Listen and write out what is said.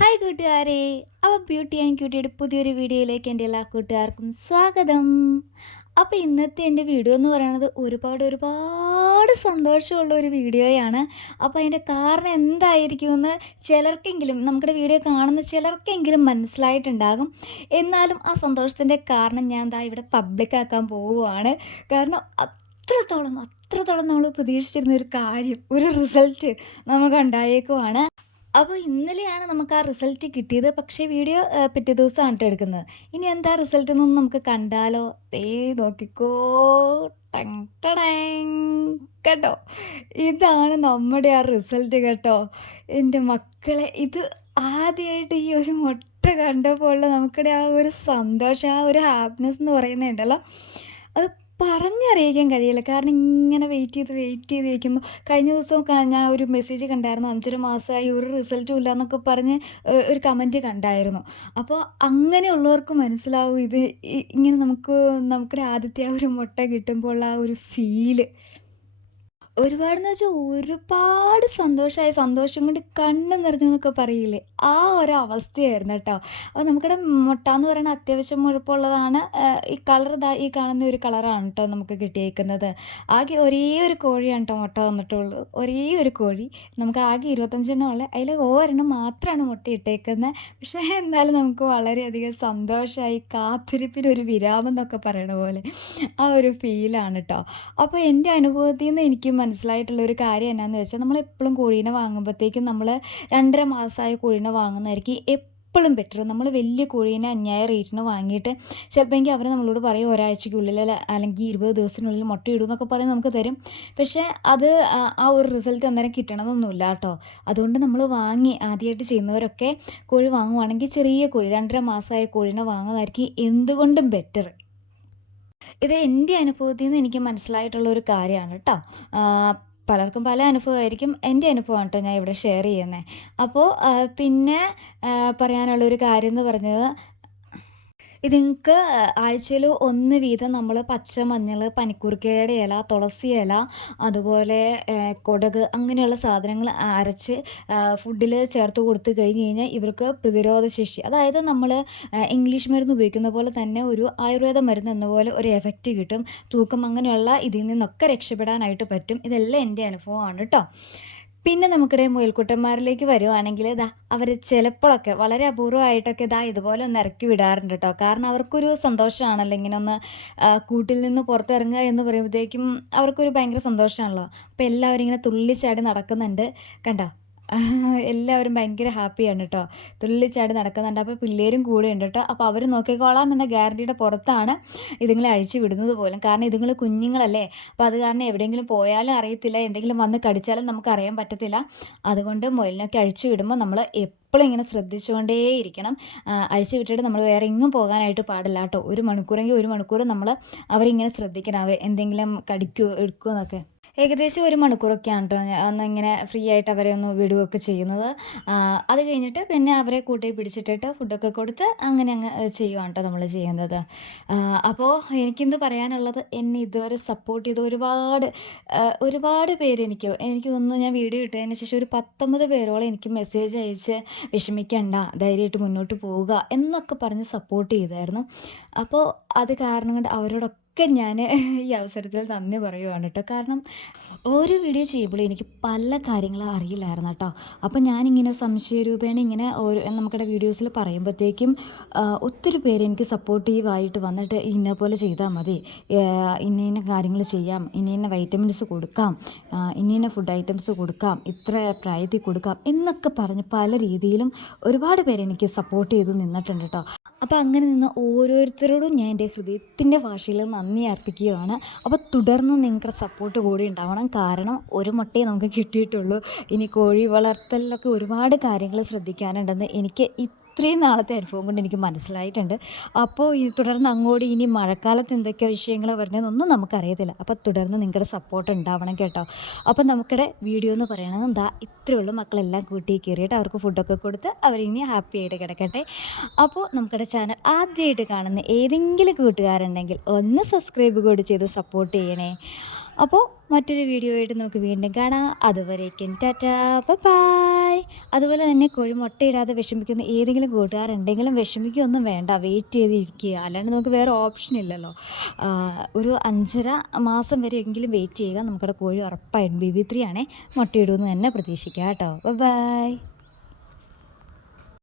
Hi കൂട്ടുകാരെ, അപ്പോൾ beauty and ക്യൂട്ടിയുടെ പുതിയൊരു വീഡിയോയിലേക്ക് എൻ്റെ എല്ലാ കൂട്ടുകാർക്കും സ്വാഗതം. അപ്പോൾ ഇന്നത്തെ എൻ്റെ വീഡിയോ എന്ന് പറയുന്നത് ഒരുപാട് സന്തോഷമുള്ള ഒരു വീഡിയോയാണ്. അപ്പോൾ അതിൻ്റെ കാരണം എന്തായിരിക്കുമെന്ന് ചിലർക്കെങ്കിലും, നമ്മുടെ വീഡിയോ കാണുന്ന ചിലർക്കെങ്കിലും മനസ്സിലായിട്ടുണ്ടാകും. എന്നാലും ആ സന്തോഷത്തിൻ്റെ കാരണം ഞാൻ ദാ ഇവിടെ പബ്ലിക്കാക്കാൻ പോവുകയാണ്. കാരണം അത്രത്തോളം നമ്മൾ പ്രതീക്ഷിച്ചിരുന്ന ഒരു കാര്യം, ഒരു റിസൾട്ട് നമുക്ക് ഉണ്ടായേക്കുവാണ്. അപ്പോൾ ഇന്നലെയാണ് നമുക്ക് ആ റിസൾട്ട് കിട്ടിയത്. പക്ഷേ വീഡിയോ പിറ്റേ ദിവസമാണ് കേട്ടോ എടുക്കുന്നത്. ഇനി എന്താ റിസൾട്ട് എന്നൊന്ന് നമുക്ക് കണ്ടാലോ? നോക്കിക്കോ, ടങ് ടടേങ്. കേട്ടോ, ഇതാണ് നമ്മുടെ ആ റിസൾട്ട് കേട്ടോ. എൻ്റെ മക്കളെ, ഇത് ആദ്യമായിട്ട് ഈ ഒരു മുട്ട കണ്ടപ്പോൾ ഉള്ള നമുക്കിടെ ആ ഒരു സന്തോഷം, ആ ഒരു ഹാപ്പിനെസ് എന്ന് പറയുന്നുണ്ടല്ലോ, അത് പറഞ്ഞറിയിക്കാൻ കഴിയില്ല. കാരണം ഇങ്ങനെ വെയിറ്റ് ചെയ്തിരിക്കുമ്പോൾ കഴിഞ്ഞ ദിവസം ഞാൻ ഒരു മെസ്സേജ് കണ്ടായിരുന്നു, 5.5 മാസമായി ഒരു റിസൾട്ടും ഇല്ല എന്നൊക്കെ പറഞ്ഞ് ഒരു കമൻറ്റ് കണ്ടായിരുന്നു. അപ്പോൾ അങ്ങനെയുള്ളവർക്ക് മനസ്സിലാവും ഇത് ഇങ്ങനെ നമുക്കിടെ ആദ്യത്തെ ആ ഒരു മുട്ട കിട്ടുമ്പോൾ ഉള്ള ആ ഒരു ഫീല്. ഒരുപാടെന്ന് വെച്ചാൽ ഒരുപാട് സന്തോഷമായി, സന്തോഷം കൊണ്ട് കണ്ണ് നിറഞ്ഞു എന്നൊക്കെ പറയില്ലേ, ആ ഒരു അവസ്ഥയായിരുന്നു കേട്ടോ. അപ്പോൾ നമുക്കിവിടെ മുട്ട എന്ന് പറയുന്നത് അത്യാവശ്യം മുഴുപ്പുള്ളതാണ്. ഈ കളർ ഈ കാണുന്ന ഒരു കളറാണ് കേട്ടോ നമുക്ക് കിട്ടിയേക്കുന്നത്. ആകെ ഒരേ ഒരു കോഴിയാണ് കേട്ടോ മുട്ട വന്നിട്ടുള്ളൂ, ഒരേ ഒരു കോഴി. നമുക്ക് ആകെ 25 ഉള്ളത്, അതിൽ ഒരെണ്ണം മാത്രമാണ് മുട്ട ഇട്ടേക്കുന്നത്. പക്ഷേ എന്നാലും നമുക്ക് വളരെയധികം സന്തോഷമായി, കാത്തിരിപ്പിനൊരു വിരാമം എന്നൊക്കെ പറയണ പോലെ ആ ഒരു ഫീലാണ് കേട്ടോ. അപ്പോൾ എൻ്റെ അനുഭവത്തിൽ നിന്ന് എനിക്ക് മനസ്സിലായിട്ടുള്ളൊരു കാര്യം എന്നാന്ന് വെച്ചാൽ, നമ്മളെപ്പോഴും കോഴീനെ വാങ്ങുമ്പോഴത്തേക്കും നമ്മൾ 2.5 മാസമായ കോഴീനെ വാങ്ങുന്നതായിരിക്കും എപ്പോഴും ബെറ്റർ. നമ്മൾ വലിയ കോഴീനെ അന്യായ റേറ്റിന് വാങ്ങിയിട്ട് ചിലപ്പോൾ അവർ നമ്മളോട് പറയും ഒരാഴ്ചയ്ക്കുള്ളിൽ അല്ലെങ്കിൽ 20 ദിവസത്തിനുള്ളിൽ മുട്ടയിടും എന്നൊക്കെ പറഞ്ഞ് നമുക്ക് തരും. പക്ഷേ അത് ആ ഒരു റിസൾട്ട് അന്നേരം കിട്ടണമെന്നൊന്നുമില്ല കേട്ടോ. അതുകൊണ്ട് നമ്മൾ ആദ്യമായിട്ട് ചെയ്യുന്നവരൊക്കെ കോഴി വാങ്ങുവാണെങ്കിൽ ചെറിയ കോഴി 2.5 മാസമായ കോഴീനെ വാങ്ങുന്നതായിരിക്കും എന്തുകൊണ്ടും ബെറ്റർ. ഇത് എൻ്റെ അനുഭവത്തിൽ നിന്ന് എനിക്ക് മനസ്സിലായിട്ടുള്ളൊരു കാര്യമാണ് കേട്ടോ. പലർക്കും പല അനുഭവമായിരിക്കും. എൻ്റെ അനുഭവമാണ് കേട്ടോ ഞാൻ ഇവിടെ ഷെയർ ചെയ്യുന്നത്. അപ്പോൾ പിന്നെ പറയാനുള്ളൊരു കാര്യം എന്ന് പറഞ്ഞത്, ഇത് നിങ്ങൾക്ക് ആഴ്ചയിൽ 1 വീതം നമ്മൾ പച്ച മഞ്ഞൾ, പനിക്കൂർക്കയുടെ ഇല, തുളസി ഇല, അതുപോലെ കൊടക്, അങ്ങനെയുള്ള സാധനങ്ങൾ അരച്ച് ഫുഡിൽ ചേർത്ത് കൊടുത്ത് കഴിഞ്ഞ് കഴിഞ്ഞാൽ ഇവർക്ക് പ്രതിരോധ ശേഷി, അതായത് നമ്മൾ ഇംഗ്ലീഷ് മരുന്ന് ഉപയോഗിക്കുന്ന പോലെ തന്നെ ഒരു ആയുർവേദ മരുന്ന് എന്ന പോലെ ഒരു എഫക്റ്റ് കിട്ടും. തൂക്കം അങ്ങനെയുള്ള ഇതിൽ നിന്നൊക്കെ രക്ഷപ്പെടാനായിട്ട് പറ്റും. ഇതെല്ലാം എൻ്റെ അനുഭവമാണ് കേട്ടോ. പിന്നെ നമുക്കിടെ മുയൽക്കുട്ടന്മാരിലേക്ക് വരുവാണെങ്കിൽ അവർ ചിലപ്പോഴൊക്കെ വളരെ അപൂർവമായിട്ടൊക്കെ ഇതുപോലെ ഒന്ന് ഇറക്കി വിടാറുണ്ട് കേട്ടോ. കാരണം അവർക്കൊരു സന്തോഷമാണല്ലോ ഇങ്ങനെ ഒന്ന് കൂട്ടിൽ നിന്ന് പുറത്തിറങ്ങുക എന്ന് പറയുമ്പോഴത്തേക്കും അവർക്കൊരു ഭയങ്കര സന്തോഷമാണല്ലോ. അപ്പോൾ എല്ലാവരും ഇങ്ങനെ തുള്ളിച്ചാടി നടക്കുന്നുണ്ട് കണ്ടോ. എല്ലാവരും ഭയങ്കര ഹാപ്പിയാണ് കേട്ടോ, തുള്ളിച്ചാടി നടക്കുന്നുണ്ട്. അപ്പോൾ പിള്ളേരും കൂടെ ഉണ്ട് കേട്ടോ. അപ്പോൾ അവർ നോക്കിക്കോളാം എന്ന ഗ്യാരണ്ടിയുടെ പുറത്താണ് ഇതുങ്ങളെ അഴിച്ചു വിടുന്നത് പോലും. കാരണം ഇതുങ്ങൾ കുഞ്ഞുങ്ങളല്ലേ, അപ്പോൾ അത് കാരണം എവിടെയെങ്കിലും പോയാലും അറിയത്തില്ല, എന്തെങ്കിലും വന്ന് കടിച്ചാലും നമുക്ക് അറിയാൻ പറ്റത്തില്ല. അതുകൊണ്ട് മുയലിനൊക്കെ അഴിച്ചു വിടുമ്പോൾ നമ്മൾ എപ്പോഴും ഇങ്ങനെ ശ്രദ്ധിച്ചുകൊണ്ടേയിരിക്കണം. അഴിച്ചു വിട്ടിട്ട് നമ്മൾ വേറെ എങ്ങും പോകാനായിട്ട് പാടില്ല കേട്ടോ. 1 മണിക്കൂറെങ്കിൽ 1 മണിക്കൂർ നമ്മൾ അവരിങ്ങനെ ശ്രദ്ധിക്കണം, എന്തെങ്കിലും കടിക്കുമോ എടുക്കുമോ എന്നൊക്കെ. ഏകദേശം 1 മണിക്കൂറൊക്കെയാണ് കേട്ടോ അന്ന് ഇങ്ങനെ ഫ്രീ ആയിട്ട് അവരെ ഒന്ന് വിടുകയൊക്കെ ചെയ്യുന്നത്. അത് കഴിഞ്ഞിട്ട് പിന്നെ അവരെ കൂട്ടി പിടിച്ചിട്ടിട്ട് ഫുഡൊക്കെ കൊടുത്ത് അങ്ങനെ ചെയ്യുവാണ് കേട്ടോ നമ്മൾ ചെയ്യുന്നത്. അപ്പോൾ എനിക്കിന്ന് പറയാനുള്ളത്, എന്നെ ഇതുവരെ സപ്പോർട്ട് ചെയ്ത് ഒരുപാട് പേര് എനിക്ക് തോന്നുന്നു, ഞാൻ വീഡിയോ ഇട്ടതിന് ശേഷം ഒരു 19 പേരോളം എനിക്ക് മെസ്സേജ് അയച്ച് വിഷമിക്കണ്ട, ധൈര്യമായിട്ട് മുന്നോട്ട് പോവുക എന്നൊക്കെ പറഞ്ഞ് സപ്പോർട്ട് ചെയ്തായിരുന്നു. അപ്പോൾ അത് കാരണം കൊണ്ട് അവരോടൊക്കെ ഞാൻ ഈ അവസരത്തിൽ നന്ദി പറയുവാണ് കേട്ടോ. കാരണം ഓരോ വീഡിയോ ചെയ്യുമ്പോഴും എനിക്ക് പല കാര്യങ്ങളും അറിയില്ലായിരുന്നു കേട്ടോ. അപ്പോൾ ഞാനിങ്ങനെ സംശയരൂപേണ ഇങ്ങനെ നമുക്കിടെ വീഡിയോസിൽ പറയുമ്പോഴത്തേക്കും ഒത്തിരി പേര് എനിക്ക് സപ്പോർട്ടീവായിട്ട് വന്നിട്ട് ഇന്ന പോലെ ചെയ്താൽ മതി, ഇന്ന കാര്യങ്ങൾ ചെയ്യാം, ഇന്ന വൈറ്റമിൻസ് കൊടുക്കാം, ഇന്ന ഫുഡ് ഐറ്റംസ് കൊടുക്കാം, ഇത്ര പ്രായത്തിൽ കൊടുക്കാം എന്നൊക്കെ പറഞ്ഞ് പല രീതിയിലും ഒരുപാട് പേര് എനിക്ക് സപ്പോർട്ട് ചെയ്ത് നിന്നിട്ടുണ്ട് കേട്ടോ. അപ്പോൾ അങ്ങനെ നിന്ന് ഓരോരുത്തരോടും ഞാൻ എൻ്റെ ഹൃദയത്തിൻ്റെ ഭാഷയിൽ നന്ദി അർപ്പിക്കുകയാണ്. അപ്പോൾ തുടർന്ന് നിങ്ങളുടെ സപ്പോർട്ട് കൂടി ഉണ്ടാവണം. കാരണം ഒരു മുട്ടയെ നമുക്ക് കിട്ടിയിട്ടുള്ളൂ. ഇനി കോഴി വളർത്തലിലൊക്കെ ഒരുപാട് കാര്യങ്ങൾ ശ്രദ്ധിക്കാനുണ്ടെന്ന് എനിക്ക് ഇത്രയും നാളത്തെ അനുഭവം കൊണ്ട് എനിക്ക് മനസ്സിലായിട്ടുണ്ട്. അപ്പോൾ തുടർന്ന് അങ്ങോട്ട് ഇനി മഴക്കാലത്ത് എന്തൊക്കെ വിഷയങ്ങൾ വരുന്നതെന്നൊന്നും നമുക്കറിയത്തില്ല. അപ്പോൾ തുടർന്ന് നിങ്ങളുടെ സപ്പോർട്ട് ഉണ്ടാവണം കേട്ടോ. അപ്പോൾ നമുക്കിടെ വീഡിയോ എന്ന് പറയണത് ഇത്രയേ ഉള്ളൂ. മക്കളെല്ലാം കൂട്ടി കയറിയിട്ട് അവർക്ക് ഫുഡൊക്കെ കൊടുത്ത് അവരിനി ഹാപ്പി ആയിട്ട് കിടക്കട്ടെ. അപ്പോൾ നമുക്കിടെ ചാനൽ ആദ്യമായിട്ട് കാണുന്ന ഏതെങ്കിലും കൂട്ടുകാരുണ്ടെങ്കിൽ ഒന്ന് സബ്സ്ക്രൈബ് കൂടി ചെയ്ത് സപ്പോർട്ട് ചെയ്യണേ. അപ്പോൾ മറ്റൊരു വീഡിയോ ആയിട്ട് നമുക്ക് വീണ്ടും കാണാം. അതുവരേക്കും ടാറ്റാ ബൈ. അതുപോലെ തന്നെ കോഴി മുട്ടയിടാതെ വിഷമിക്കുന്ന ഏതെങ്കിലും കൂട്ടുകാരുണ്ടെങ്കിലും വിഷമിക്കുകയൊന്നും വേണ്ട, വെയിറ്റ് ചെയ്തിരിക്കുക. അല്ലാണ്ട് നമുക്ക് വേറെ ഓപ്ഷൻ ഇല്ലല്ലോ. ഒരു 5.5 മാസം വരെയെങ്കിലും വെയിറ്റ് ചെയ്യുക. നമുക്കവിടെ കോഴി ഉറപ്പായിട്ടും BB3 ആണേ മുട്ടയിടുമെന്ന് തന്നെ പ്രതീക്ഷിക്കാം കേട്ടോ. ബൈ.